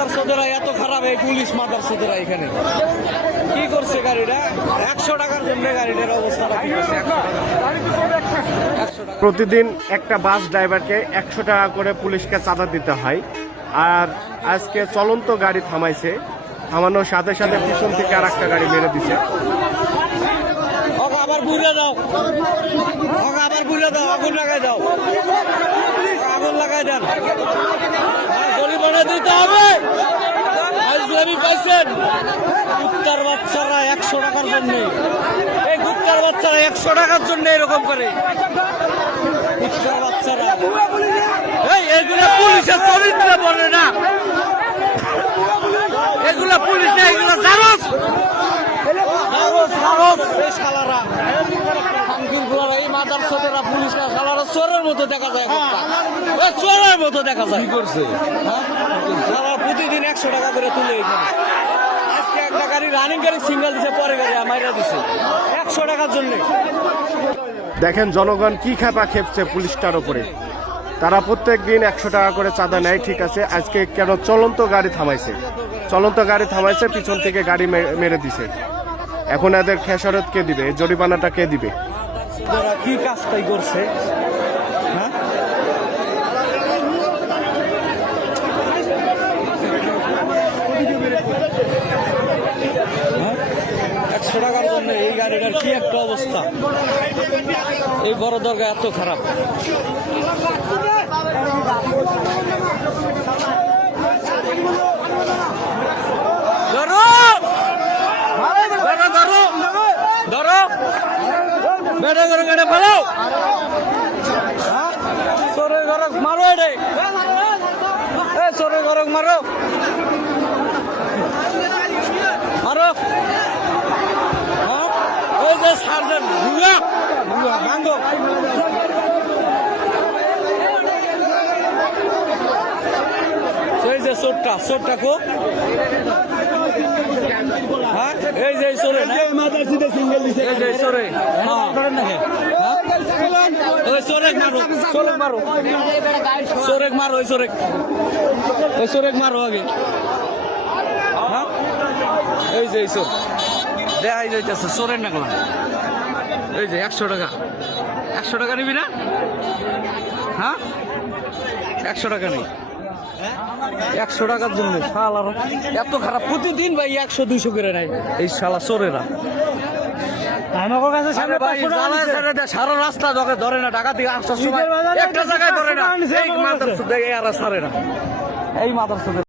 মাদারসোদেরা এত খারাপ, এই পুলিশ মাদারসোদেরা এখানে কি করছে গাড়িটা 100 টাকার জন্য গাড়িটার অবস্থাটা কি করছে 100 টাকা। প্রতিদিন একটা বাস ড্রাইভারকে 100 টাকা করে পুলিশকে চাঁদা দিতে হয়। আর আজকে চলন্ত গাড়ি থামাইছে, থামানোর সাথে সাথে পিছন থেকে আর একটা গাড়ি মেরে দিছে। আবার বুঝে দাও, আবার বুঝে দাও, আগুন লাগাই দাও, আগুন লাগাই দেন, জরিমানা দিতে হবে। আজলামি পাইছেন কুত্তার বাচ্চারা 100 টাকার জন্য, এই কুত্তার বাচ্চারা 100 টাকার জন্য এরকম করে। কুত্তার বাচ্চারা এগুলো পুলিশের চরিত্র বলে না, এগুলো পুলিশ না, এগুলো জারস এই মাদারসোদেরা পুলিশরা শালারা চোরের মতো দেখা যায়, চোরের মতো দেখা যায়। কি করছে প্রতিদিন 100 টাকা করে তুলে এখানে। আজকে একটা গাড়ি রানিং গাড়ি সিঙ্গেল দিছে, পরে গাড়ি মাইরা দিছে 100 টাকার জন্য। দেখেন জনগণ কি খেপা খেপছে পুলিশটার উপরে। তারা প্রত্যেক দিন 100 টাকা করে চাঁদা নেয়, ঠিক আছে, আজকে কেন চলন্ত গাড়ি থামাইছে, চলন্ত গাড়ি থামাইছে, পিছন থেকে গাড়ি মেরে দিছে। এখন এদের খেসারত কে দিবে, এই জরিমানাটা কে দিবে? কি কাজটাই করছে, হ্যাঁ 100 টাকার জন্য এই গাড়িটার কি একটা অবস্থা, এই বড় দরগা এত খারাপ। বেড়ে করে কেটে ফেলো, চোরের ঘরক মারো, এটাই চোরের ঘরক মারো, মারো। ওই যে সার্জেন্ট ভুয়া ভুয়া ভাঙ্গো, এই যে চোরটা চোরটা কো, হ্যাঁ এই যে চোরে এই যে চোরে, চোরেক মারো, চোরেক মারো, চোরেক মারো, ওই চোরেক, ওই চোরেক মারো আগে। হ্যাঁ এই যে চোর দেখাই যাইতেছে, চোরের নাকলা। এই যে 100 টাকা, 100 টাকা নিবি না? হ্যাঁ 100 টাকা নেই, 100 টাকার জন্য শালা এত খারাপ। প্রতিদিন ভাই 100-200 করে নেয় এই শালা চোরেরা। সারা রাস্তা ধরে না, টাকা দিয়ে আসার সময় একটা জায়গায় ধরে না, এই মাদারসোদে ছাড়ে না, এই মাদারসোদে।